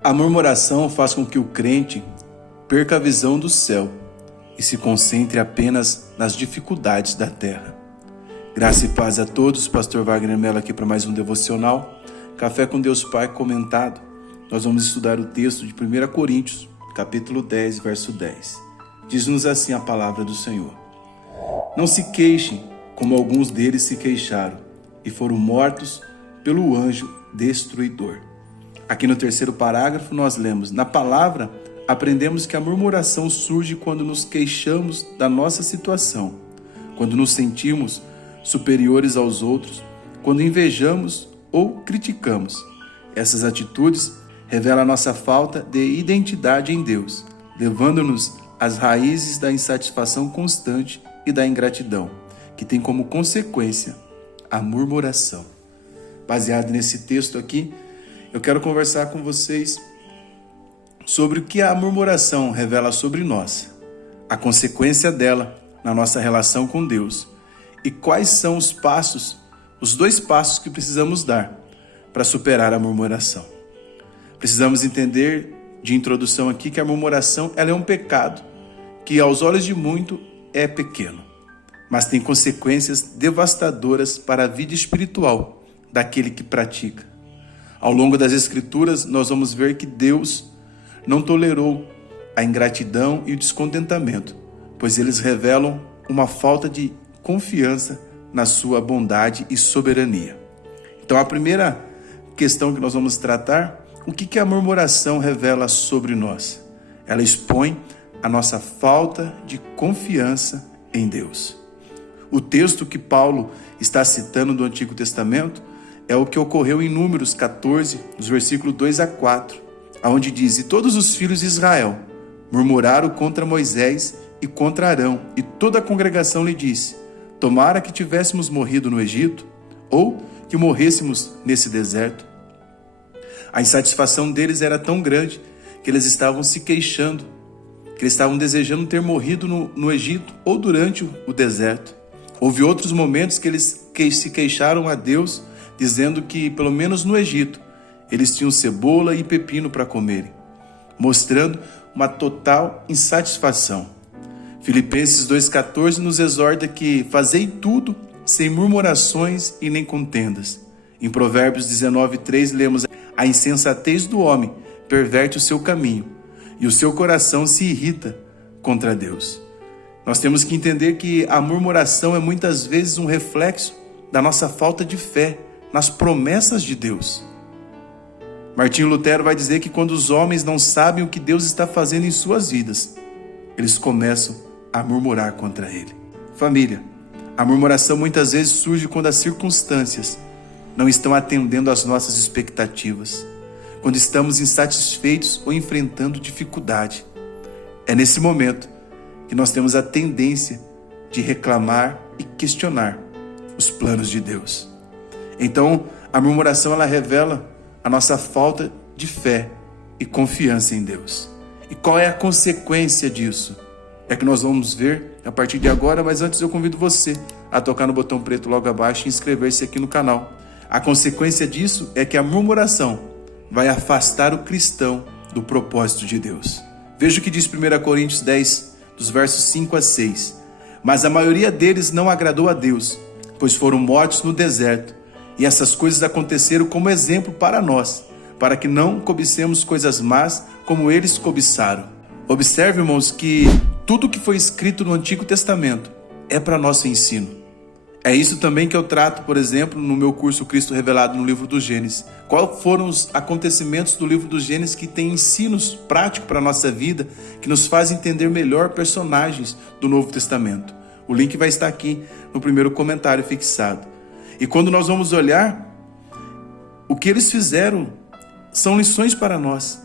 A murmuração faz com que o crente perca a visão do céu e se concentre apenas nas dificuldades da terra. Graça e paz a todos, Pastor Wagner Mello aqui para mais um devocional. Café com Deus Pai comentado. Nós vamos estudar o texto de 1 Coríntios, capítulo 10, verso 10. Diz-nos assim a palavra do Senhor: Não se queixem, como alguns deles se queixaram, e foram mortos pelo anjo destruidor. Aqui no terceiro parágrafo nós lemos: Na palavra, aprendemos que a murmuração surge quando nos queixamos da nossa situação, quando nos sentimos superiores aos outros, quando invejamos ou criticamos. Essas atitudes revelam a nossa falta de identidade em Deus, levando-nos às raízes da insatisfação constante e da ingratidão, que tem como consequência a murmuração. Baseado nesse texto aqui, eu quero conversar com vocês sobre o que a murmuração revela sobre nós, a consequência dela na nossa relação com Deus e quais são os dois passos que precisamos dar para superar a murmuração. Precisamos entender, de introdução aqui, que a murmuração ela é um pecado que aos olhos de muito é pequeno, mas tem consequências devastadoras para a vida espiritual daquele que pratica. Ao longo das Escrituras, nós vamos ver que Deus não tolerou a ingratidão e o descontentamento, pois eles revelam uma falta de confiança na sua bondade e soberania. Então, a primeira questão que nós vamos tratar, o que a murmuração revela sobre nós? Ela expõe a nossa falta de confiança em Deus. O texto que Paulo está citando do Antigo Testamento é o que ocorreu em Números 14, dos versículos 2 a 4, onde diz: E todos os filhos de Israel murmuraram contra Moisés e contra Arão, e toda a congregação lhe disse: Tomara que tivéssemos morrido no Egito, ou que morrêssemos nesse deserto. A insatisfação deles era tão grande que eles estavam se queixando, que eles estavam desejando ter morrido no Egito ou durante o deserto. Houve outros momentos que eles se queixaram a Deus, dizendo que, pelo menos no Egito, eles tinham cebola e pepino para comerem, mostrando uma total insatisfação. Filipenses 2,14 nos exorta que fazei tudo sem murmurações e nem contendas. Em Provérbios 19,3 lemos: A insensatez do homem perverte o seu caminho, e o seu coração se irrita contra Deus. Nós temos que entender que a murmuração é muitas vezes um reflexo da nossa falta de fé nas promessas de Deus. Martinho Lutero vai dizer que quando os homens não sabem o que Deus está fazendo em suas vidas, eles começam a murmurar contra Ele. Família, a murmuração muitas vezes surge quando as circunstâncias não estão atendendo às nossas expectativas, quando estamos insatisfeitos ou enfrentando dificuldade. É nesse momento que nós temos a tendência de reclamar e questionar os planos de Deus. Então, a murmuração ela revela a nossa falta de fé e confiança em Deus. E qual é a consequência disso? É que nós vamos ver a partir de agora, mas antes eu convido você a tocar no botão preto logo abaixo e inscrever-se aqui no canal. A consequência disso é que a murmuração vai afastar o cristão do propósito de Deus. Veja o que diz 1 Coríntios 10, dos versos 5 a 6. Mas a maioria deles não agradou a Deus, pois foram mortos no deserto. E essas coisas aconteceram como exemplo para nós, para que não cobicemos coisas más como eles cobiçaram. Observe, irmãos, que tudo que foi escrito no Antigo Testamento é para nosso ensino. É isso também que eu trato, por exemplo, no meu curso Cristo Revelado no livro do Gênesis. Quais foram os acontecimentos do livro do Gênesis que têm ensinos práticos para a nossa vida, que nos fazem entender melhor personagens do Novo Testamento? O link vai estar aqui no primeiro comentário fixado. E quando nós vamos olhar, o que eles fizeram são lições para nós.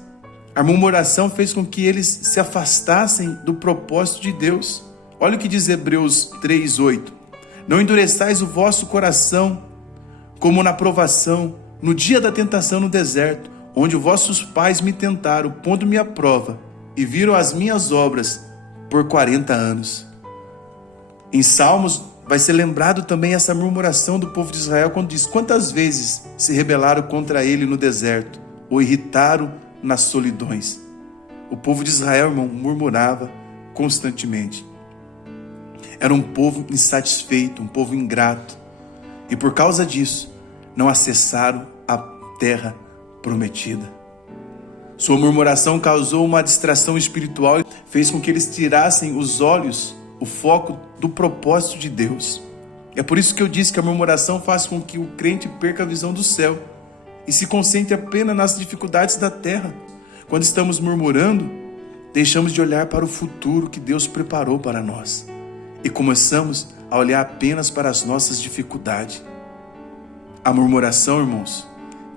A murmuração fez com que eles se afastassem do propósito de Deus. Olha o que diz Hebreus 3:8. Não endureçais o vosso coração, como na provação, no dia da tentação no deserto, onde vossos pais me tentaram, pondo-me à prova, e viram as minhas obras por 40 anos. Em Salmos vai ser lembrado também essa murmuração do povo de Israel, quando diz: quantas vezes se rebelaram contra ele no deserto, ou irritaram nas solidões. O povo de Israel, irmão, murmurava constantemente. Era um povo insatisfeito, um povo ingrato. E por causa disso, não acessaram a terra prometida. Sua murmuração causou uma distração espiritual e fez com que eles tirassem os olhos, o foco do propósito de Deus. É por isso que eu disse que a murmuração faz com que o crente perca a visão do céu e se concentre apenas nas dificuldades da terra. Quando estamos murmurando, deixamos de olhar para o futuro que Deus preparou para nós e começamos a olhar apenas para as nossas dificuldades. A murmuração, irmãos,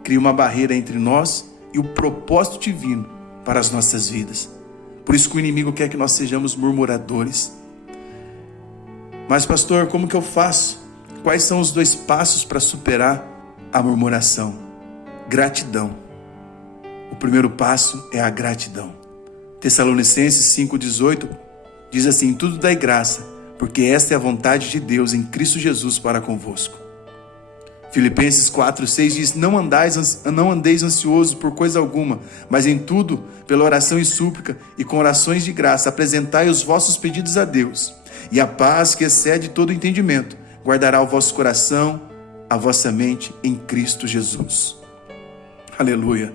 cria uma barreira entre nós e o propósito divino para as nossas vidas. Por isso que o inimigo quer que nós sejamos murmuradores. Mas, pastor, como que eu faço? Quais são os 2 passos para superar a murmuração? Gratidão. O primeiro passo é a gratidão. Tessalonicenses 5,18 diz assim: tudo dai graça, porque esta é a vontade de Deus em Cristo Jesus para convosco. Filipenses 4,6 diz: não andeis ansiosos por coisa alguma, mas em tudo, pela oração e súplica e com orações de graça, apresentai os vossos pedidos a Deus. E a paz que excede todo entendimento guardará o vosso coração, a vossa mente em Cristo Jesus. Aleluia.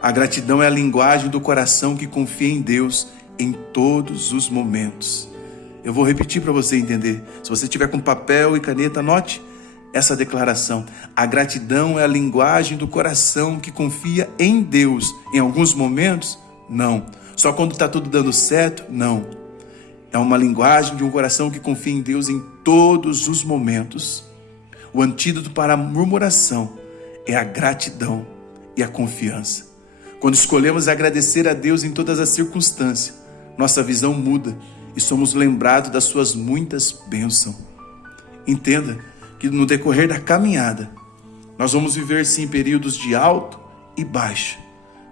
A gratidão é a linguagem do coração que confia em Deus em todos os momentos. Eu vou repetir para você entender. Se você tiver com papel e caneta, anote essa declaração. A gratidão é a linguagem do coração que confia em Deus. Em alguns momentos, não. Só quando está tudo dando certo, não. É uma linguagem de um coração que confia em Deus em todos os momentos. O antídoto para a murmuração é a gratidão e a confiança. Quando escolhemos agradecer a Deus em todas as circunstâncias, nossa visão muda e somos lembrados das suas muitas bênçãos. Entenda que no decorrer da caminhada, nós vamos viver sim períodos de alto e baixo,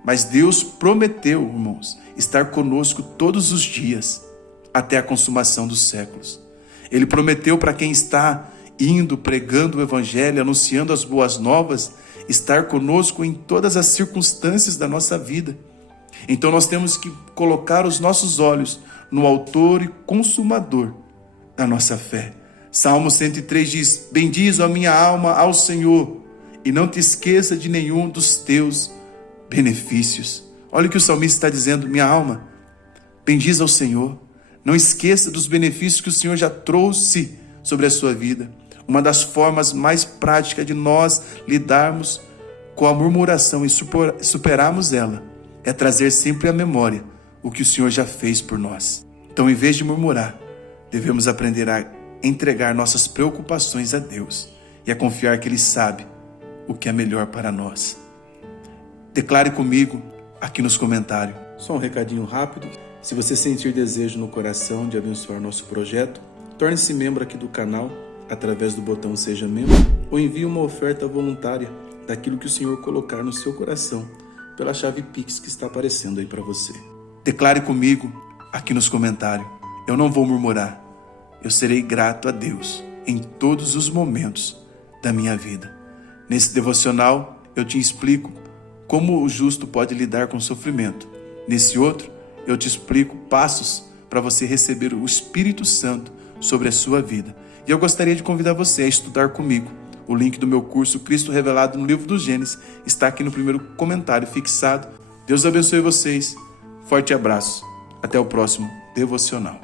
mas Deus prometeu, irmãos, estar conosco todos os dias, até a consumação dos séculos. Ele prometeu para quem está indo, pregando o evangelho, anunciando as boas novas, estar conosco em todas as circunstâncias da nossa vida. Então nós temos que colocar os nossos olhos no autor e consumador da nossa fé. Salmo 103 diz: bendize a minha alma ao Senhor e não te esqueça de nenhum dos teus benefícios. Olha o que o salmista está dizendo: minha alma, bendize ao Senhor. Não esqueça dos benefícios que o Senhor já trouxe sobre a sua vida. Uma das formas mais práticas de nós lidarmos com a murmuração e superarmos ela é trazer sempre à memória o que o Senhor já fez por nós. Então, em vez de murmurar, devemos aprender a entregar nossas preocupações a Deus e a confiar que Ele sabe o que é melhor para nós. Declare comigo aqui nos comentários. Só um recadinho rápido. Se você sentir desejo no coração de abençoar nosso projeto, torne-se membro aqui do canal através do botão Seja Membro ou envie uma oferta voluntária daquilo que o Senhor colocar no seu coração pela chave Pix que está aparecendo aí para você. Declare comigo aqui nos comentários: eu não vou murmurar, eu serei grato a Deus em todos os momentos da minha vida. Nesse devocional eu te explico como o justo pode lidar com o sofrimento. Nesse outro, eu te explico passos para você receber o Espírito Santo sobre a sua vida. E eu gostaria de convidar você a estudar comigo. O link do meu curso Cristo Revelado no Livro do Gênesis está aqui no primeiro comentário fixado. Deus abençoe vocês. Forte abraço. Até o próximo devocional.